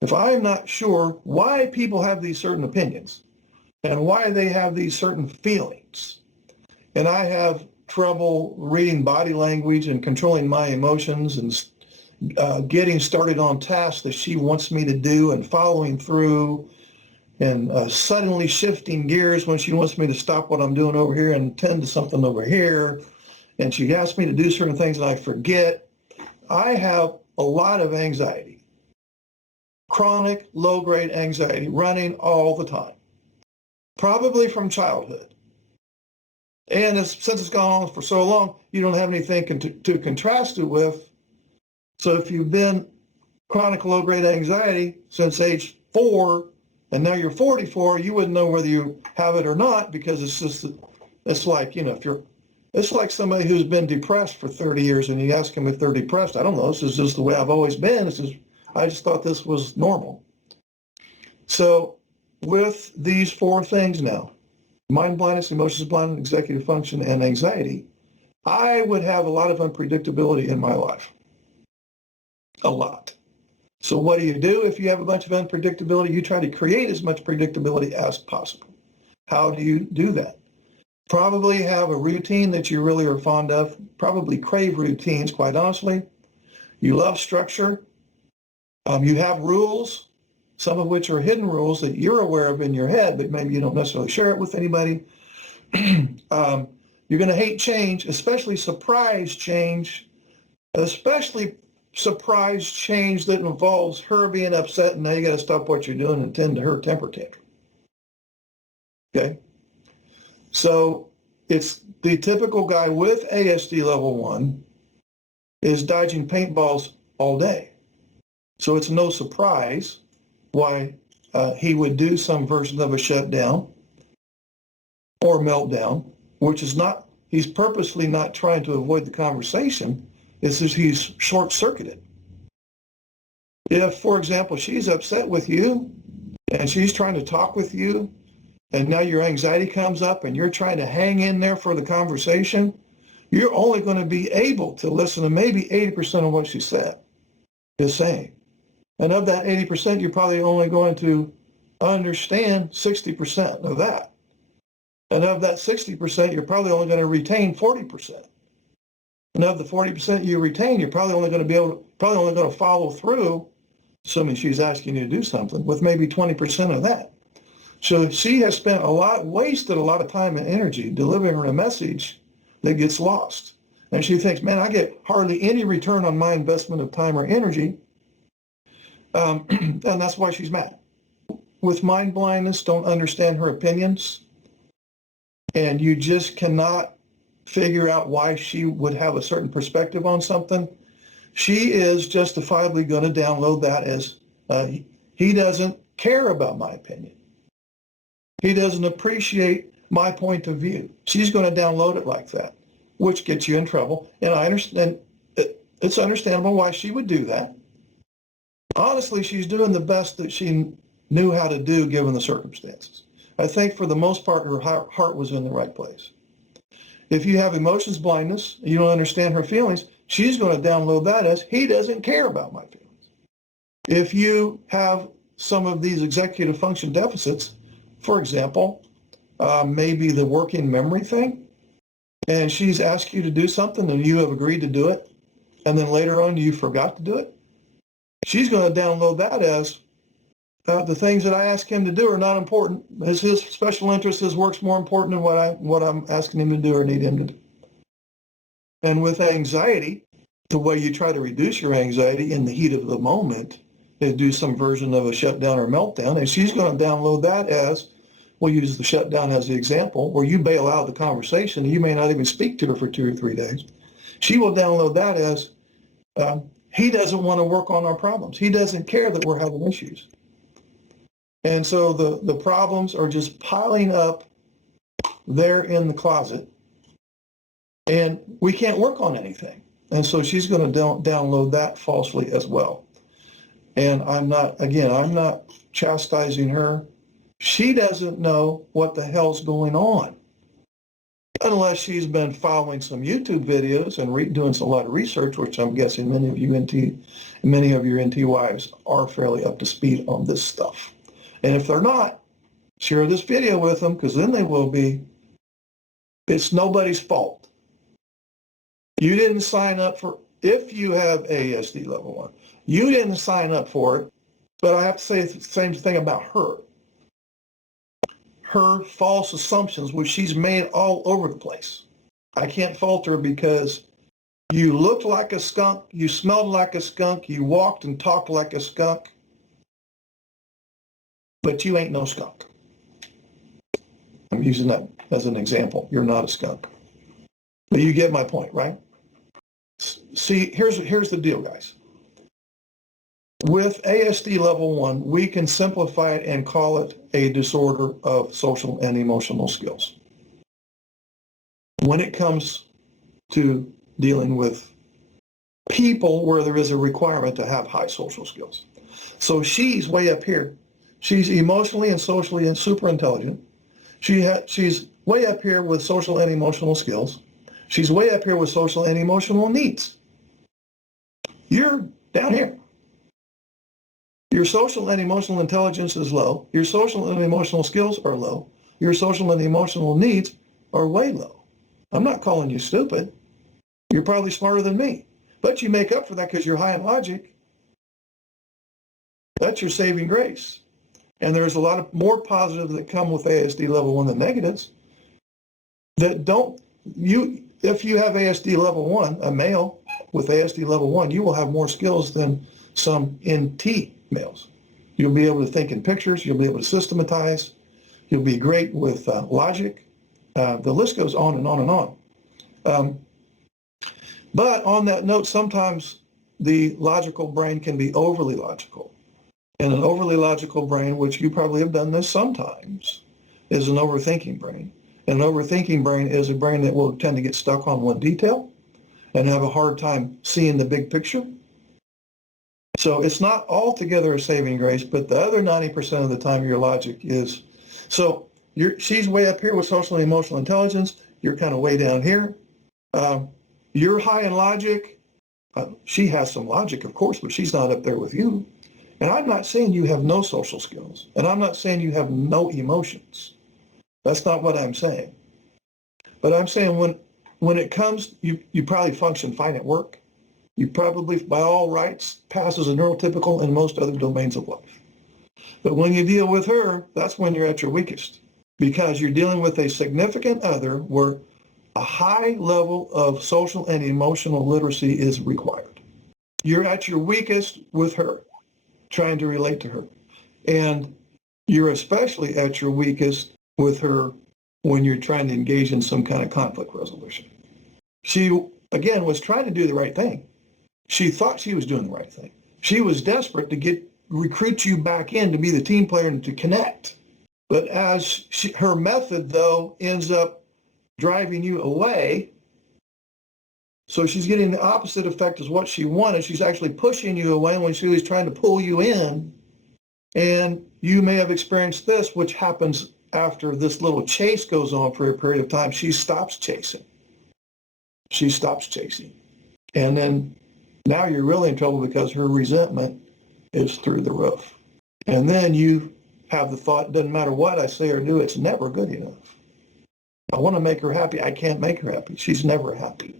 If I'm not sure why people have these certain opinions and why they have these certain feelings, and I have trouble reading body language and controlling my emotions and getting started on tasks that she wants me to do and following through and suddenly shifting gears when she wants me to stop what I'm doing over here and tend to something over here, and she asks me to do certain things and I forget, I have a lot of anxiety. Chronic low-grade anxiety running all the time, probably from childhood. And since it's gone on for so long, you don't have anything to contrast it with. So if you've been chronic low-grade anxiety since age 4, and now you're 44, you wouldn't know whether you have it or not, because it's like, it's like somebody who's been depressed for 30 years and you ask them if they're depressed. I don't know, this is just the way I've always been. I just thought this was normal. So with these 4 things now, mind blindness, emotions blindness, executive function, and anxiety, I would have a lot of unpredictability in my life. A lot. So what do you do if you have a bunch of unpredictability? You try to create as much predictability as possible. How do you do that? Probably have a routine that you really are fond of. Probably crave routines, quite honestly. You love structure. You have rules, some of which are hidden rules that you're aware of in your head, but maybe you don't necessarily share it with anybody. You're going to hate change, especially surprise change, especially surprise change that involves her being upset, and now you got to stop what you're doing and tend to her temper tantrum. Okay? So it's the typical guy with ASD level 1 is dodging paintballs all day. So it's no surprise why he would do some version of a shutdown or meltdown, which is not, he's purposely not trying to avoid the conversation. It's just he's short-circuited. If, for example, she's upset with you and she's trying to talk with you, and now your anxiety comes up and you're trying to hang in there for the conversation, you're only going to be able to listen to maybe 80% of what she is saying. And of that 80%, you're probably only going to understand 60% of that. And of that 60%, you're probably only going to retain 40%. And of the 40% you retain, you're probably only going to follow through, assuming she's asking you to do something, with maybe 20% of that. So she has wasted a lot of time and energy delivering a message that gets lost. And she thinks, man, I get hardly any return on my investment of time or energy. And that's why she's mad. With mind blindness, don't understand her opinions, and you just cannot figure out why she would have a certain perspective on something, she is justifiably going to download that as he doesn't care about my opinion. He doesn't appreciate my point of view. She's going to download it like that, which gets you in trouble. And I understand, it's understandable why she would do that. Honestly, she's doing the best that she knew how to do given the circumstances. I think for the most part, her heart was in the right place. If you have emotions blindness, you don't understand her feelings, she's going to download that as he doesn't care about my feelings. If you have some of these executive function deficits, for example, maybe the working memory thing, and she's asked you to do something and you have agreed to do it, and then later on you forgot to do it, she's going to download that as the things that I ask him to do are not important. His special interest, his work's more important than what I'm asking him to do or need him to do. And with anxiety, the way you try to reduce your anxiety in the heat of the moment is do some version of a shutdown or meltdown. And she's going to download that as, we'll use the shutdown as the example, where you bail out the conversation and you may not even speak to her for 2 or 3 days. She will download that as, he doesn't want to work on our problems. He doesn't care that we're having issues. And so the problems are just piling up there in the closet, and we can't work on anything. And so she's going to download that falsely as well. And I'm not chastising her. She doesn't know what the hell's going on. unless she's been following some YouTube videos and doing a lot of research, which I'm guessing many of your NT wives are fairly up to speed on this stuff. And if they're not, share this video with them, because then they will be. It's nobody's fault. You didn't sign up for, if you have ASD level 1, you didn't sign up for it, but I have to say the same thing about her. Her false assumptions, which she's made all over the place. I can't fault her because you looked like a skunk, you smelled like a skunk, you walked and talked like a skunk, but you ain't no skunk. I'm using that as an example. You're not a skunk. But you get my point, right? See, here's the deal, guys. With ASD level 1, we can simplify it and call it a disorder of social and emotional skills. When it comes to dealing with people where there is a requirement to have high social skills. So she's way up here. She's emotionally and socially and super intelligent. She's way up here with social and emotional skills. She's way up here with social and emotional needs. You're down here. Your social and emotional intelligence is low. Your social and emotional skills are low. Your social and emotional needs are way low. I'm not calling you stupid. You're probably smarter than me. But you make up for that because you're high in logic. That's your saving grace. And there's a lot of more positives that come with ASD level 1 than negatives that don't. If you have ASD level 1, a male with ASD level 1, you will have more skills than some NT males. You'll be able to think in pictures. You'll be able to systematize. You'll be great with logic. The list goes on and on and on. But on that note, sometimes the logical brain can be overly logical. And an overly logical brain, which you probably have done this sometimes, is an overthinking brain. And an overthinking brain is a brain that will tend to get stuck on one detail and have a hard time seeing the big picture. So it's not altogether a saving grace, but the other 90% of the time your logic is. So she's way up here with social and emotional intelligence. You're kind of way down here. You're high in logic. She has some logic, of course, but she's not up there with you. And I'm not saying you have no social skills, and I'm not saying you have no emotions. That's not what I'm saying. But I'm saying when it comes, you probably function fine at work. You probably, by all rights, pass as a neurotypical in most other domains of life. But when you deal with her, that's when you're at your weakest, because you're dealing with a significant other where a high level of social and emotional literacy is required. You're at your weakest with her, trying to relate to her. And you're especially at your weakest with her when you're trying to engage in some kind of conflict resolution. She, again, was trying to do the right thing. She thought she was doing the right thing. She was desperate to recruit you back in to be the team player and to connect. But as her method, though, ends up driving you away, so she's getting the opposite effect as what she wanted. She's actually pushing you away when she was trying to pull you in. And you may have experienced this, which happens after this little chase goes on for a period of time. She stops chasing. She stops chasing. And then now you're really in trouble because her resentment is through the roof. And then you have the thought, doesn't matter what I say or do, it's never good enough. I want to make her happy. I can't make her happy. She's never happy.